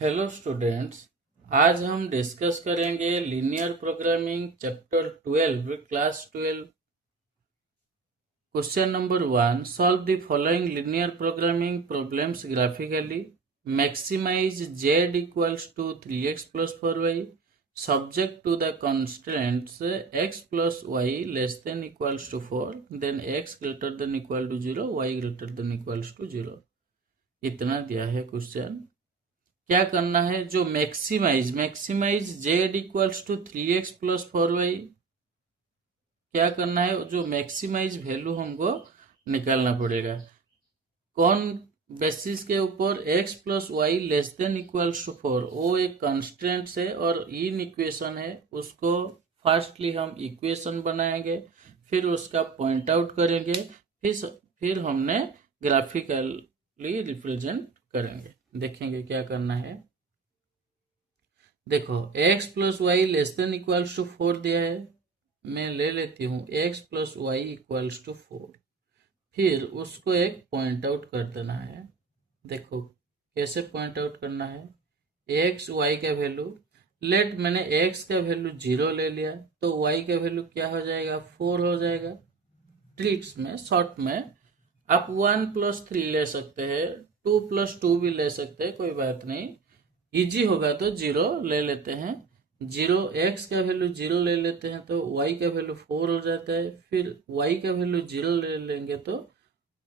Hello students. आज हम discuss करेंगे linear programming chapter 12 class 12। Question number 1, solve the following linear programming problems graphically. Maximize z equals to 3x plus 4y subject to the constraints x plus y less than equals to 4, then x greater than equal to 0, y greater than equals to 0। इतना दिया है question. क्या करना है, जो maximize Z equals to 3x plus 4y, क्या करना है, जो मैक्सिमाइज वैल्यू हमको निकालना पड़ेगा। कौन बेसिस के ऊपर, x plus Y less than equals to 4, वो एक कंस्ट्रेंट है और इन इक्वेशन है। उसको फर्स्टली हम इक्वेशन बनाएंगे, फिर उसका पॉइंट आउट करेंगे, फिर हमने ग्राफिकली रिप्रेजेंट करेंगे। देखेंगे क्या करना है। देखो, x plus Y less than equals to 4 दिया है। मैं ले लेती हूँ x plus Y equals to 4। फिर उसको एक पॉइंट आउट कर देना है। देखो कैसे पॉइंट आउट करना है। x y का वैल्यू, मैंने x का वैल्यू 0 ले लिया, तो y का वैल्यू क्या हो जाएगा, 4 हो जाएगा। ट्रिक्स में, शॉर्ट में आप 1+3 ले सकते हैं, 2+2 भी ले सकते हैं, कोई बात नहीं। इजी होगा तो 0 ले लेते हैं। 0, x का वैल्यू 0 ले लेते हैं तो y का वैल्यू 4 हो जाता है। फिर y का वैल्यू 0 ले लेंगे तो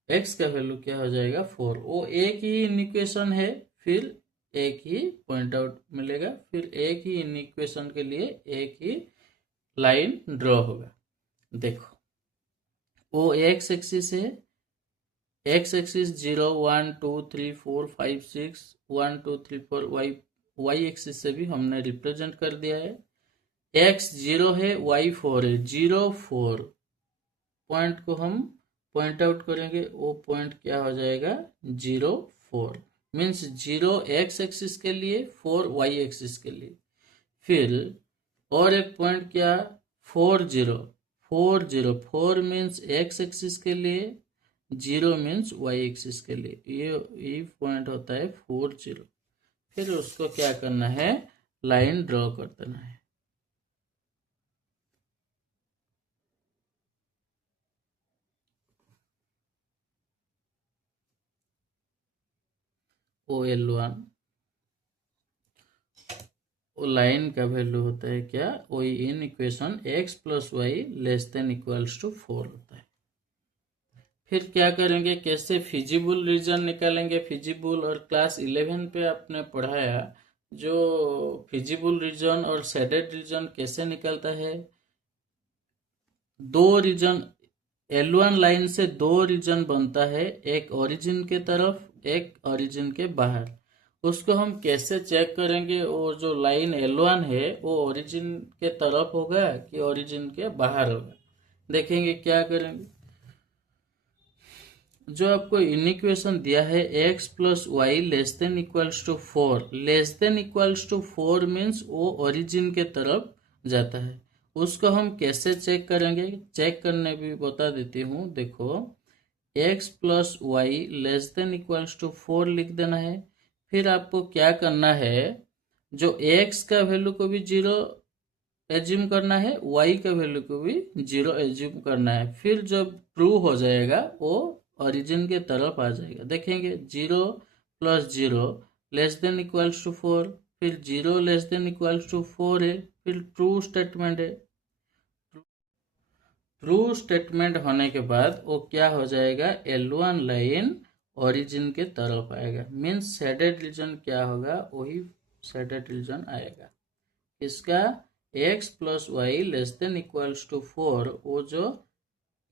x का वैल्यू क्या हो जाएगा, 4। वो एक ही इक्वेशन है, फिर एक ही पॉइंट आउट मिलेगा, फिर एक ही इक्वेशन के लिए एक ही लाइन ड्रॉ होगा। देखो, वो x एक्सिस है, x एक्सिस 0 1 2 3 4 5 6 1 2 3 4, y एक्सिस से भी हमने रिप्रेजेंट कर दिया है। x 0 है, y 4 है, 0 4 पॉइंट को हम पॉइंट आउट करेंगे। वो पॉइंट क्या हो जाएगा, 0 4 मीन्स 0 x एक्सिस के लिए, 4 y एक्सिस के लिए। फिर और एक पॉइंट क्या, 4 0 4 0 4 मीन्स x एक्सिस के लिए, 0 मीन्स y एक्सिस के लिए। ये पॉइंट होता है 4 0। फिर उसको क्या करना है, लाइन ड्रॉ कर देना है। OL1, वो लाइन का वैल्यू होता है क्या, वही inequation x plus Y less than equals to 4 होता है। फिर क्या करेंगे, कैसे फिजिबल रीजन निकालेंगे। फिजिबल और क्लास 11 पे आपने पढ़ाया, जो फिजिबल रीजन और शेडेड रीजन कैसे निकलता है। दो रीजन, L1 लाइन से दो रीजन बनता है, एक ओरिजिन के तरफ, एक ओरिजिन के बाहर। उसको हम कैसे चेक करेंगे, वो जो लाइन L1 है वो ओरिजिन के तरफ होगा कि ओरिजिन के बाहर होगा। देखेंगे क्या करेंगे। जो आपको इनिक्वेशन दिया है, x plus Y less than equals to 4, less than equals to 4 means वो ओरिजिन के तरफ जाता है। उसको हम कैसे चेक करेंगे, चेक करने भी बता देती हूँ। देखो, x plus Y less than equals to 4 लिख देना है। फिर आपको क्या करना है, जो x का वैल्यू को भी 0 एज्यूम करना है, y का वैल्यू को भी 0 एज्यूम करना है। फिर जब ट्रू हो जाएगा, वो ओरिजिन के तरफ आ जाएगा। देखेंगे 0 plus 0 less than equals to 4, फिर 0 लेस देन इक्वल्स टू 4 है, फिर ट्रू स्टेटमेंट है। ट्रू स्टेटमेंट होने के बाद वो क्या हो जाएगा, L1 लाइन ओरिजिन के तरफ आएगा, मीन्स शेडेड रीजन क्या होगा, वही शेडेड रीजन आएगा। इसका x plus Y less than equals to 4, वो जो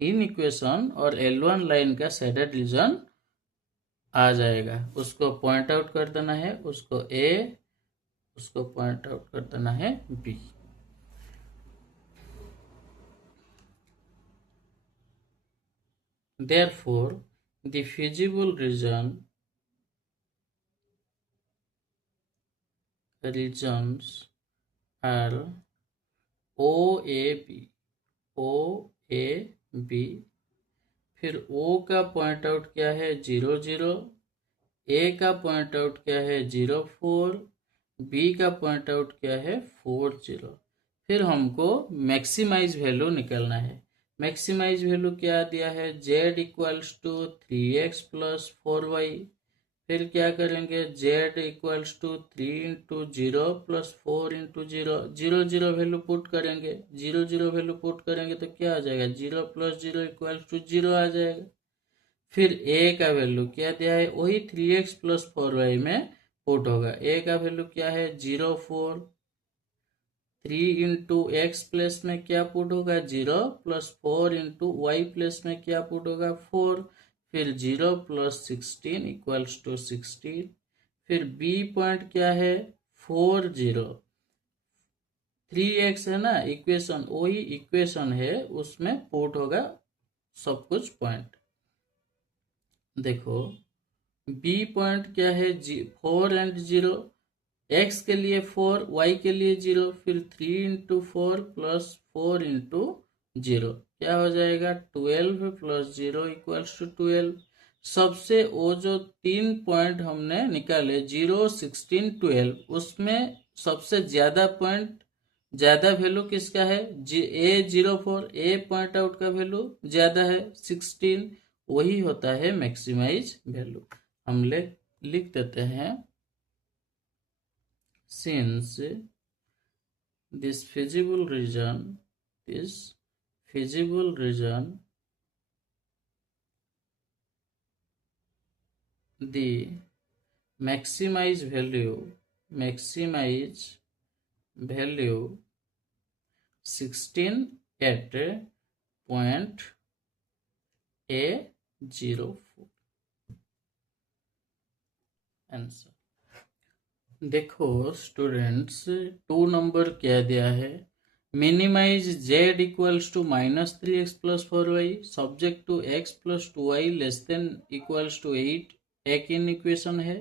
इन इक्वेशन और L1 लाइन का शेडेड रीजन आ जाएगा। उसको पॉइंट आउट कर देना है, उसको A, उसको पॉइंट आउट कर देना है B। Therefore, the feasible regions are OAB, OAB। फिर O का पॉइंट आउट क्या है, 0 0, ए का पॉइंट आउट क्या है 0 4, बी का पॉइंट आउट क्या है 4 0। फिर हमको मैक्सिमाइज वैल्यू निकालना है। मैक्सिमाइज वैल्यू क्या दिया है z equals to 3x plus 4y। फिर क्या करेंगे z equals to 3 into 0 plus 4 into 0, 0 0 value put करेंगे। 0 0 वैल्यू पुट करेंगे तो क्या आ जाएगा 0 प्लस 0 इक्वल्स टू 0 आ जाएगा। फिर a का वैल्यू क्या दिया है वही 3x प्लस 4y में पुट होगा। a का वैल्यू क्या है 0 4, 3 इंटू एक्स प्लस में क्या पुट होगा 0 प्लस 4 इंटू वाई प्लस में क्या पुट होगा 4। फिर 0 प्लस 16 इक्वल्स टू 16। फिर b पॉइंट क्या है 4 0, 3x है ना इक्वेशन, वही इक्वेशन है उसमें पुट होगा सब कुछ पॉइंट। देखो b पॉइंट क्या है 4 एंड 0, x के लिए 4, y के लिए 0। फिर 3 इंटू 4 प्लस 4 इंटू 0 क्या हो जाएगा 12 प्लस 0 इक्वल्स टू 12। सबसे वो जो 3 पॉइंट हमने निकाले 0 16 12, उसमें सबसे ज्यादा पॉइंट ज्यादा वैल्यू किसका है A04, ए पॉइंट आउट का वैल्यू ज्यादा है 16, वही होता है मैक्सिमाइज वैल्यू। हम लिख देते हैं since this feasible region the maximize value 16 at point A04। Answer देखो स्टूडेंट्स 2 नंबर क्या दिया है minimise z equals to -3x plus 4y subject to x plus 2y less than equals to 8 एक inequation है।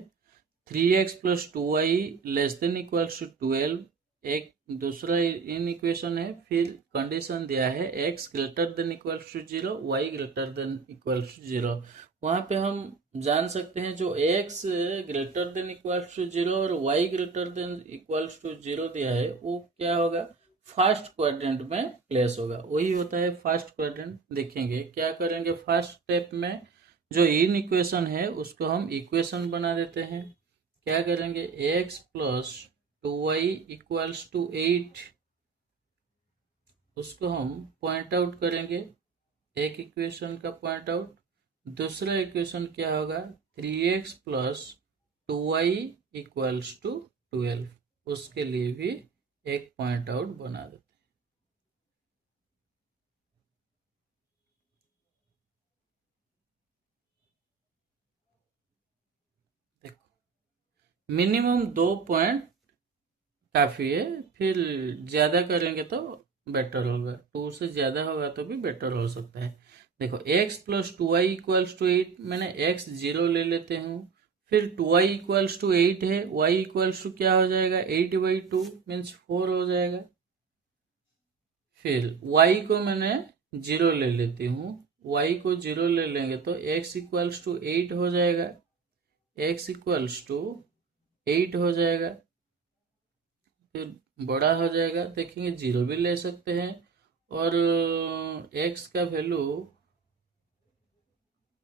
3x plus 2y less than equals to 12 एक दूसरा in equation है। फिर कंडीशन दिया है x greater than equals to 0, y greater than equals to 0। वहाँ पे हम जान सकते हैं जो x greater than equals to 0 और y greater than equals to 0 दिया है वो क्या होगा फर्स्ट क्वाड्रेंट में प्लेस होगा, वही होता है फर्स्ट क्वाड्रेंट। देखेंगे क्या करेंगे फर्स्ट स्टेप में जो इन इक्वेशन है उसको हम इक्वेशन बना देते हैं। क्या करेंगे x plus 2y equals to 8, उसको हम पॉइंट आउट करेंगे एक इक्वेशन का पॉइंट आउट। दूसरा इक्वेशन क्या होगा 3x plus 2y equals to 12, उसके लिए भी एक पॉइंट आउट बना देते हैं। देखो मिनिमम 2 पॉइंट काफी है, फिर ज्यादा करेंगे तो बेटर होगा, 2 से ज्यादा होगा तो भी बेटर हो सकता है। देखो x plus 2y equals to 8, मैंने x 0 ले लेते हूँ। फिर 2y इक्वल्स टू 8 है, y इक्वल्स टू क्या हो जाएगा 8/2 मीन्स 4 हो जाएगा। फिर y को मैंने 0 ले लेती हूँ, y को 0 ले लेंगे तो x इक्वल्स टू 8 हो जाएगा, x इक्वल्स टू 8 हो जाएगा। फिर बड़ा हो जाएगा, देखेंगे 0 भी ले सकते हैं और x का वैल्यू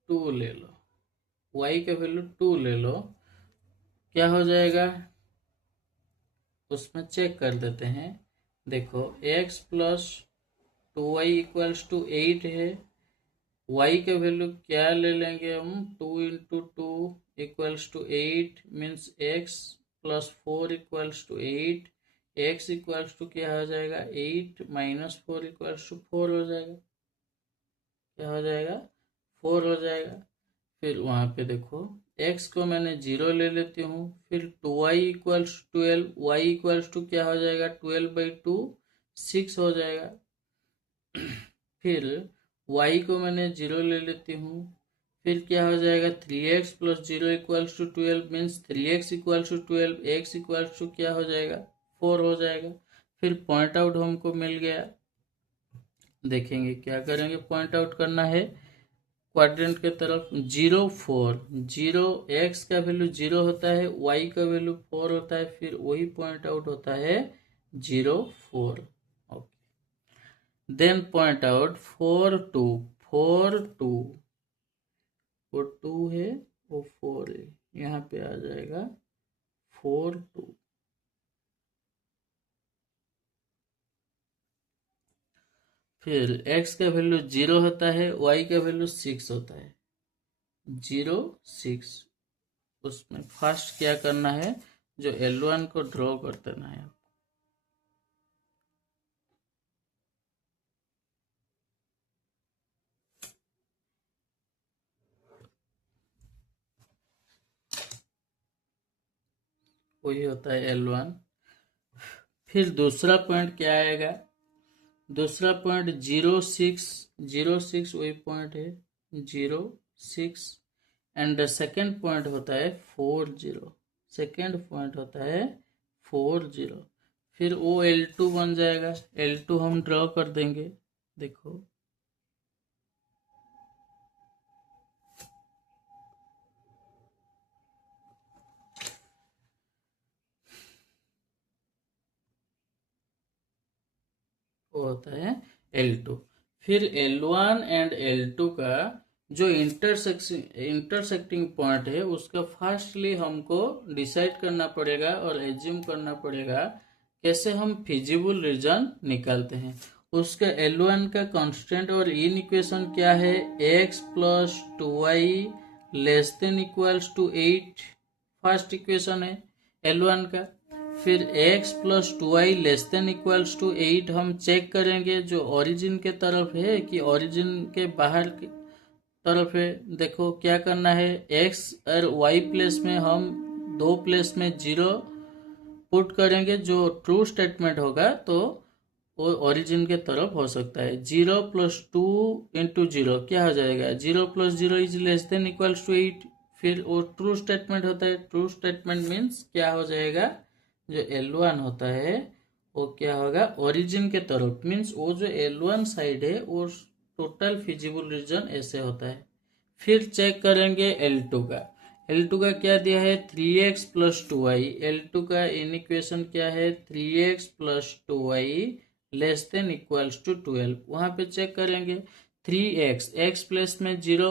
2 ले लो, y का वैल्यू 2 ले लो, क्या हो जाएगा उसमें चेक कर देते हैं। देखो x plus 2y equals to 8 है, y का वैल्यू क्या ले लेंगे हम 2 into 2 equals to 8 means x plus 4 equals to 8, x equals to क्या हो जाएगा 8 माइनस 4 इक्वल्स टू 4 हो जाएगा, क्या हो जाएगा 4 हो जाएगा। फिर वहाँ पे देखो x को मैंने 0 ले लेती हूँ, फिर 2y equals 12, y equals to क्या हो जाएगा 12/2 6 हो जाएगा। फिर y को मैंने 0 ले लेती हूँ, फिर क्या हो जाएगा 3x plus 0 equals to 12 means 3x equals to 12, x equals to क्या हो जाएगा 4 हो जाएगा। फिर पॉइंट आउट हमको मिल गया, देखेंगे क्या करेंगे पॉइंट आउट करना है क्वाड्रेंट के तरफ 0 4 0 एक्स का वैल्यू 0 होता है, वाई का वैल्यू 4 होता है, फिर वही पॉइंट आउट होता है 0 4। ओके, देन पॉइंट आउट 4 2 4 2, वो 2 है वो 4 है, यहाँ पे आ जाएगा 4 2। फिर x का वैल्यू 0 होता है, y का वैल्यू 6 होता है, 0 6। उसमें फर्स्ट क्या करना है, जो L1 को ड्रॉ कर देना है। वही होता है L1। फिर दूसरा पॉइंट क्या आएगा, दूसरा पॉइंट 0 6 0 6, वही पॉइंट है 0 6। एंड द सेकेंड पॉइंट होता है 4 0, सेकेंड पॉइंट होता है 4 0। फिर वो L2 बन जाएगा, L2 हम ड्रॉ कर देंगे, देखो वो होता है L2। फिर L1 एंड L2 का जो इंटरसेक्टिंग पॉइंट है उसका फर्स्टली हमको डिसाइड करना पड़ेगा और एज्यूम करना पड़ेगा कैसे हम फिजिबल रीजन निकालते हैं। उसका L1 का कांस्टेंट और इन इक्वेशन क्या है, x plus 2y less than equals to 8, first equation है L1 का। फिर x plus 2y less than equals to 8 हम चेक करेंगे जो ओरिजिन के तरफ है कि ओरिजिन के बाहर की तरफ है। देखो क्या करना है, x और y प्लेस में हम दो प्लेस में 0 पुट करेंगे, जो ट्रू स्टेटमेंट होगा तो वो ओरिजिन के तरफ हो सकता है। 0 प्लस 2 इंटू 0 क्या हो जाएगा, 0 plus 0 is less than equals to 8। फिर वो ट्रू स्टेटमेंट होता है, ट्रू स्टेटमेंट मीन्स क्या हो जाएगा, जो L1 होता है वो क्या होगा, ओरिजिन के तरफ, मीन्स वो जो L1 साइड है वो टोटल फिजिबल रीजन ऐसे होता है। फिर चेक करेंगे L2 का, L2 का क्या दिया है 3x प्लस 2y, L2 का इन इक्वेशन क्या है 3x plus 2y less than equals to 12। वहां पे चेक करेंगे 3x, x प्लस में 0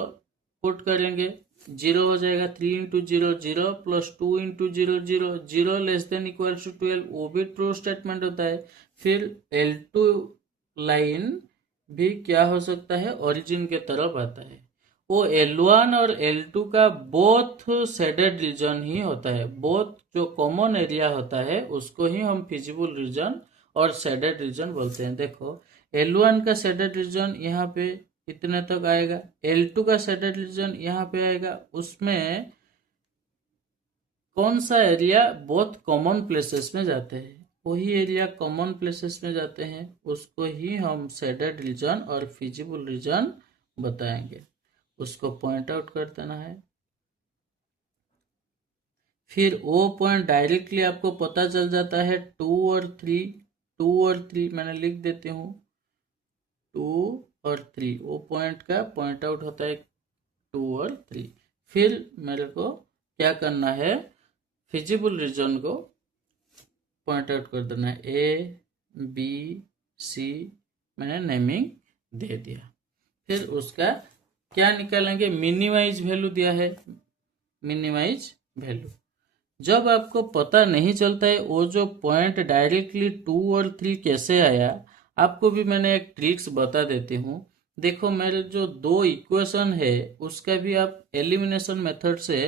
पुट करेंगे, 0 हो जाएगा, 3 into 0 0 plus 2 into 0 0 0 less than equals to 12, वो भी ट्रू स्टेटमेंट होता है। फिर L2 लाइन भी क्या हो सकता है, ओरिजिन के तरफ आता है। वो L1 और L2 का बोथ शेडेड रीजन ही होता है, बोथ जो कॉमन एरिया होता है उसको ही हम फिजिबल रीजन और शेडेड रीजन बोलते हैं। देखो L1 का शेडेड रीजन यहाँ पे इतने तक आएगा, L2 का शेडेड रीजन यहाँ पे आएगा। उसमें कौन सा एरिया बहुत कॉमन प्लेसेस में जाते हैं, वही एरिया कॉमन प्लेसेस में जाते हैं उसको ही हम शेडेड रीजन और फिजिबल रीजन बताएंगे, उसको पॉइंट आउट कर देना है। फिर वो पॉइंट डायरेक्टली आपको पता चल जाता है 2 और 3, 2 और 3 मैंने लिख देती हूँ, 2 और 3 वो पॉइंट का पॉइंट आउट होता है 2 और 3। फिर मेरे को क्या करना है, फिजिबल रीजन को पॉइंट आउट कर देना है, ए बी सी मैंने नेमिंग दे दिया। फिर उसका क्या निकालेंगे, मिनिमाइज वैल्यू दिया है, मिनिमाइज वैल्यू। जब आपको पता नहीं चलता है वो जो पॉइंट डायरेक्टली 2 और 3 कैसे आया, आपको भी मैंने एक ट्रिक्स बता देती हूँ। देखो मेरे जो दो इक्वेशन है उसका भी आप एलिमिनेशन मेथड से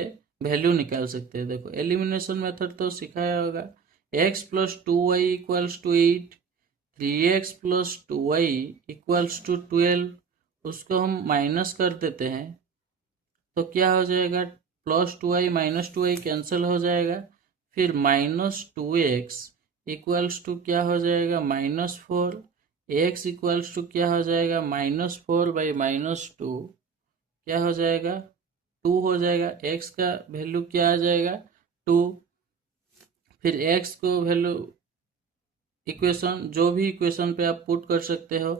वैल्यू निकाल सकते हैं। देखो एलिमिनेशन मेथड तो सिखाया होगा, x plus 2y equals to 8, 3x plus 2y equals to 12, उसको हम माइनस कर देते हैं तो क्या हो जाएगा, plus 2y minus 2y cancel हो जाएगा। फिर माइनस 2x इक्वल्स टू क्या हो जाएगा, -4, x इक्वल्स टू क्या हो जाएगा, -4 बाई -2 क्या हो जाएगा, 2 हो जाएगा। x का वैल्यू क्या आ जाएगा, 2। फिर x को वैल्यू इक्वेशन जो भी इक्वेशन पे आप पुट कर सकते हो।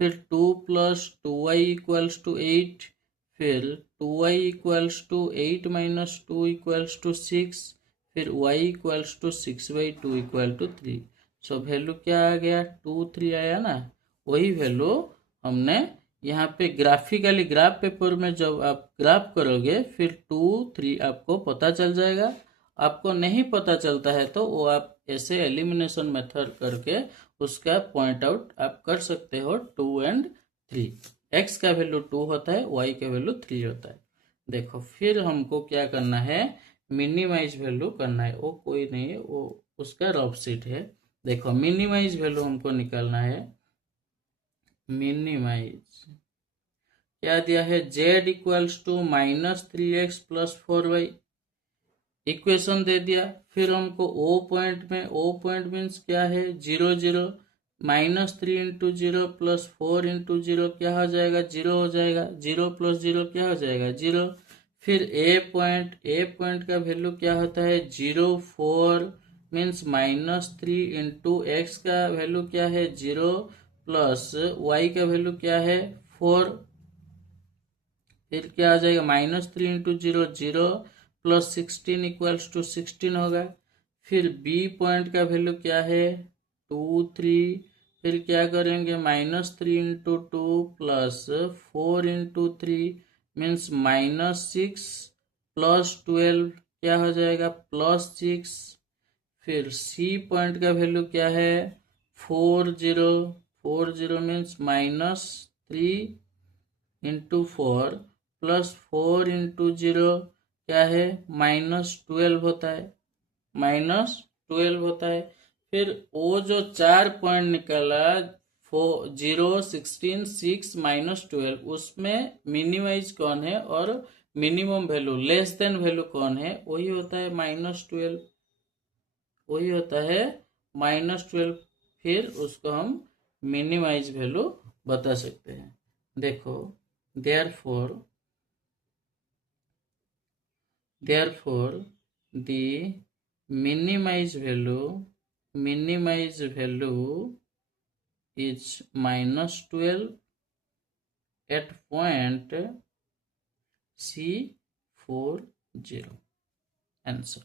फिर 2 प्लस 2y इक्वल्स टू 8, फिर 2y equals to 8 minus 2 equals to 6, फिर y equals to 6/2 equal to 3। So value क्या आ गया, 2 3 आया ना। वही वैल्यू हमने यहाँ पे ग्राफिकली ग्राफ पेपर में जब आप ग्राफ करोगे फिर 2 3 आपको पता चल जाएगा। आपको नहीं पता चलता है तो वो आप ऐसे एलिमिनेशन मेथड करके उसका पॉइंट आउट आप कर सकते हो। 2 और 3, x का वैल्यू 2 होता है, y का वैल्यू 3 होता है। देखो फिर हमको क्या करना है, मिनिमाइज वैल्यू करना है। वो कोई नहीं है, वो उसका रफ शीट है। देखो मिनिमाइज वैल्यू हमको निकालना है। मिनिमाइज क्या दिया है, z equals to -3x plus 4y, equation दे दिया। फिर हमको ओ पॉइंट में, ओ पॉइंट मीन्स क्या है, 0 0, -3 इंटू 0 प्लस 4 इंटू 0 क्या हो जाएगा, 0 हो जाएगा। 0 प्लस 0 क्या हो जाएगा, 0। फिर ए पॉइंट का वैल्यू क्या होता है, 0 4 मीन्स -3 इंटू एक्स का वैल्यू क्या है, 0 प्लस वाई का वैल्यू क्या है, 4। फिर क्या आ जाएगा, -3 इंटू 0 0 प्लस 16 इक्वल्स टू 16 होगा। फिर बी पॉइंट का वैल्यू क्या है, 2 3। फिर क्या करेंगे, -3 into 2 plus 4 into 3 means -6 plus 12 क्या हो जाएगा, +6। फिर सी पॉइंट का वैल्यू क्या है, 4 0 4 0 मीन्स -3 इंटू 4 प्लस 4 इंटू 0 क्या है, -12 होता है, -12 होता है। फिर वो जो 4 पॉइंट निकाला, 0 16 6 -12, उसमें मिनिमाइज कौन है और minimum value less than value कौन है, वही होता है -12, वही होता है -12। फिर उसको हम मिनिमाइज वैल्यू बता सकते हैं। देखो therefore the minimized value is -12 at point C40। Answer.